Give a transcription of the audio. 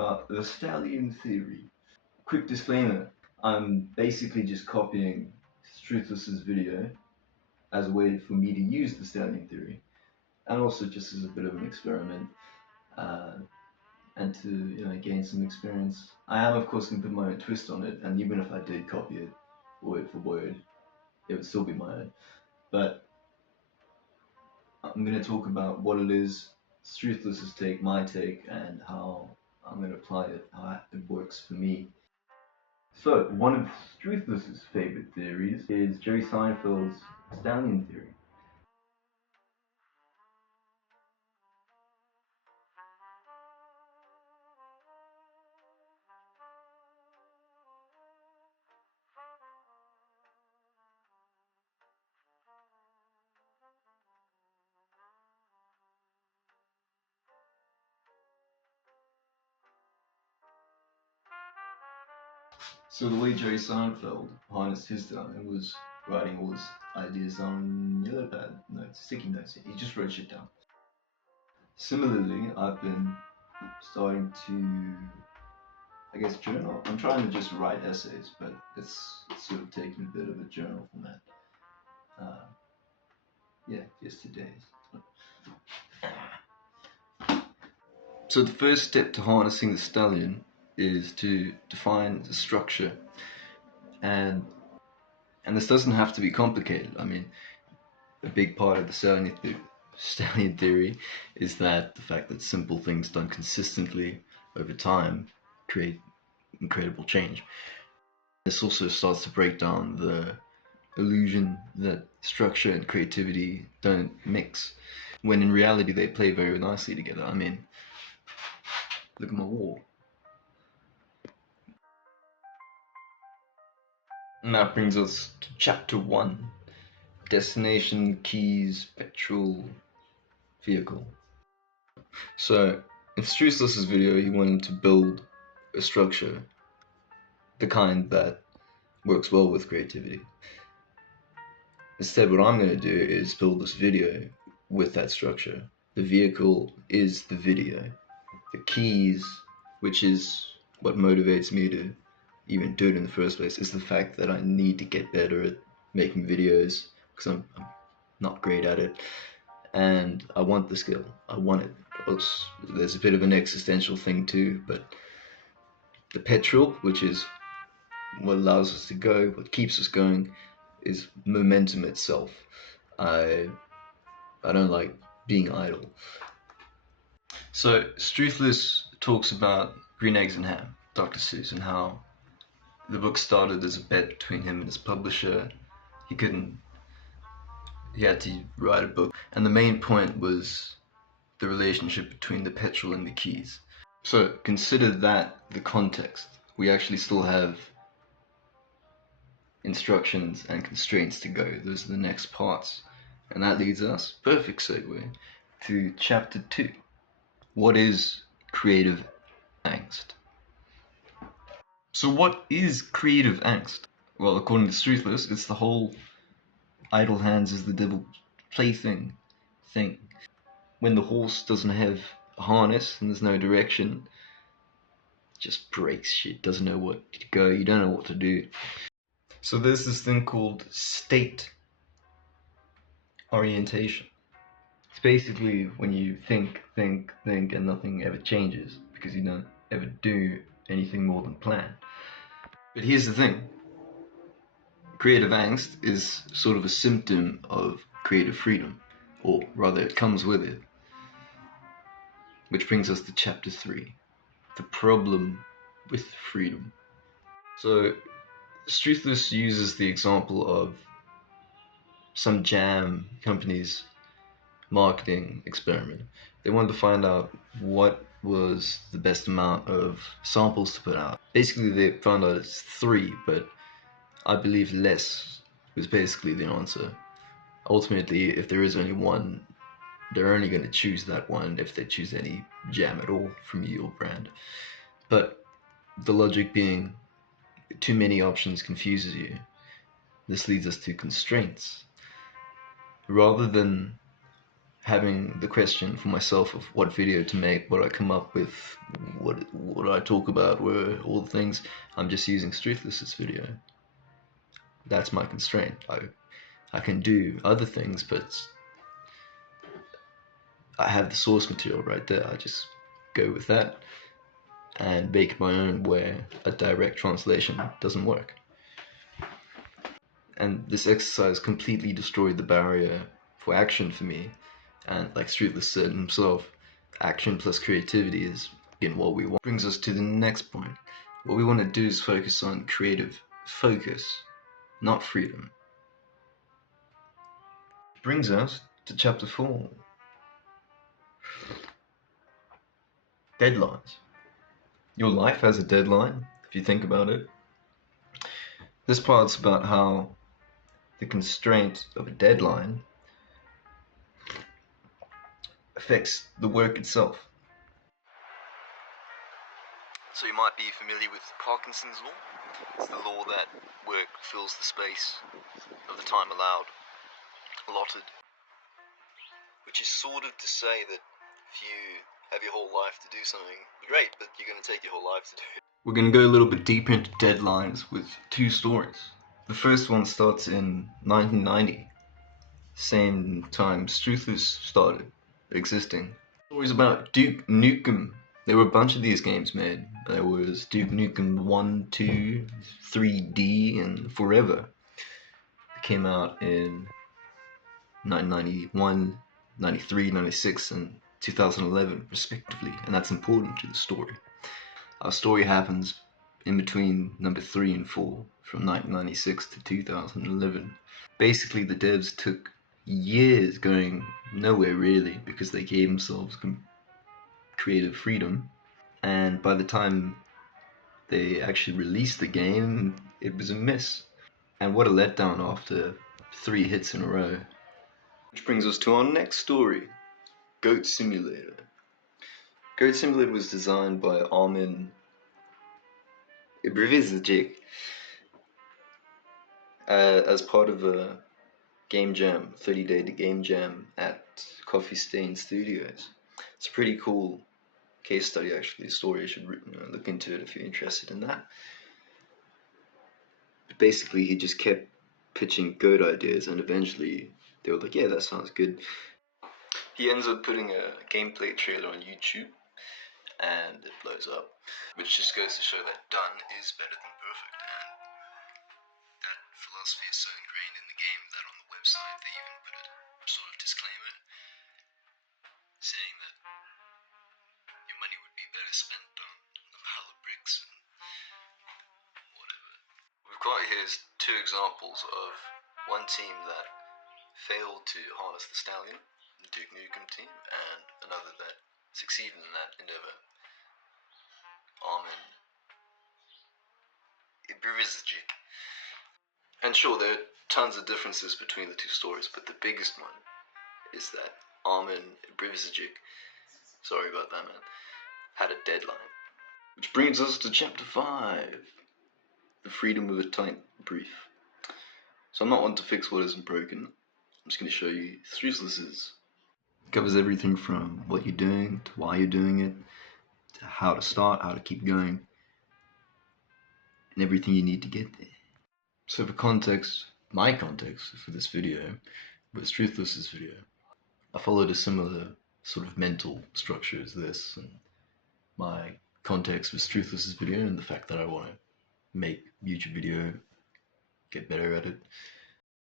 about the Stalion Theory. Quick disclaimer, I'm basically just copying Struthless's video as a way for me to use the Stalion Theory, and also just as a bit of an experiment, uh, and to gain some experience. I am of course going to put my own twist on it, and even if I did copy it word for word, it would still be my own. But I'm going to talk about what it is, Struthless's take, my take, and how I'm going to apply it, how it works for me. So, one of Struthless's favorite theories is Jerry Seinfeld's Stalion Theory. So the way Jerry Seinfeld harnessed his talent was writing all his ideas on yellow pad notes, sticky notes. He just wrote shit down. Similarly, I've been starting to, I guess, journal. I'm trying to just write essays, but it's sort of taking a bit of a journal format. Yeah, just today's. So the first step to harnessing the stallion is to define the structure, and this doesn't have to be complicated. I mean, a big part of the Stalion theory is that the fact that simple things done consistently over time create incredible change. This also starts to break down the illusion that structure and creativity don't mix, when in reality they play very nicely together. I mean, look at my wall. And that brings us to chapter 1, destination, keys, petrol, vehicle. So, in Struthless's video, he wanted to build a structure, the kind that works well with creativity. Instead, what I'm going to do is build this video with that structure. The vehicle is the video. The keys, which is what motivates me to even do it in the first place, is the fact that I need to get better at making videos because I'm not great at it, and I want the skill. I want it. There's a bit of an existential thing too, but the petrol, which is what allows us to go, what keeps us going, is momentum itself. I don't like being idle. So Struthless talks about Green Eggs and Ham, Dr. Seuss, and how the book started as a bet between him and his publisher. He had to write a book, and the main point was the relationship between the petrol and the keys. So consider that the context. We actually still have instructions and constraints to go. Those are the next parts. And that leads us, perfect segue, to chapter 2. What is creative angst? So what is creative angst? Well, according to Struthless, it's the whole idle hands is the devil's plaything thing. When the horse doesn't have a harness and there's no direction, it just breaks shit, doesn't know what to go, you don't know what to do. So there's this thing called state orientation. It's basically when you think, and nothing ever changes because you don't ever do anything more than plan. But here's the thing. Creative angst is sort of a symptom of creative freedom, or rather it comes with it. Which brings us to chapter 3, the problem with freedom. So Struthless uses the example of some jam company's marketing experiment. They wanted to find out what was the best amount of samples to put out. Basically they found out it's 3, but I believe less was basically the answer. Ultimately, if there is only one, they're only going to choose that one if they choose any jam at all from your brand. But the logic being, too many options confuses you. This leads us to constraints. Rather than having the question for myself of what video to make, what I come up with, what I talk about, were all the things. I'm just using Struthless's video. That's my constraint. I can do other things, but I have the source material right there. I just go with that and make my own where a direct translation doesn't work. And this exercise completely destroyed the barrier for action for me. And like Struthless said himself, action plus creativity is in what we want. Brings us to the next point. What we want to do is focus on creative focus, not freedom. Brings us to chapter 4. Deadlines. Your life has a deadline, if you think about it. This part's about how the constraint of a deadline affects the work itself. So you might be familiar with Parkinson's law. It's the law that work fills the space of the time allotted. Which is sort of to say that if you have your whole life to do something, great, but you're going to take your whole life to do it. We're going to go a little bit deeper into deadlines with 2 stories. The first one starts in 1990, same time Struthless started existing. Stories about Duke Nukem. There were a bunch of these games made. There was Duke Nukem 1, 2, 3D, and Forever. It came out in 1991, 93, 96, and 2011, respectively, and that's important to the story. Our story happens in between number 3 and 4, from 1996 to 2011. Basically, the devs took years going nowhere really because they gave themselves creative freedom, and by the time they actually released the game, it was a miss. And what a letdown after 3 hits in a row. Which brings us to our next story, Goat Simulator. Goat Simulator was designed by Armin Ibrivizic as part of a game jam, 30-day game jam at Coffee Stain Studios. It's a pretty cool case study, actually. The story, you should look into it if you're interested in that. But basically, he just kept pitching goat ideas, and eventually they were like, yeah, that sounds good. He ends up putting a gameplay trailer on YouTube, and it blows up, which just goes to show that done is better than perfect, and that philosophy is so ingrained in the game that on the website they even put a sort of disclaimer saying that your money would be better spent on a pile of bricks and whatever. We've got here's 2 examples of one team that failed to harness the Stalion, the Duke Nukem team, and another that succeeded in that endeavor, Armin Ibrivizic. And sure, there are tons of differences between the 2 stories, but the biggest one is that Armin Ibrivizic, sorry about that man, had a deadline. Which brings us to chapter 5, the freedom of a tight brief. So I'm not one to fix what isn't broken. I'm just going to show you Struthless's. It covers everything from what you're doing, to why you're doing it, to how to start, how to keep going, and everything you need to get there. So for context, my context for this video was Struthless's video. I followed a similar sort of mental structure as this, and my context was Struthless's video and the fact that I want to make YouTube video, get better at it.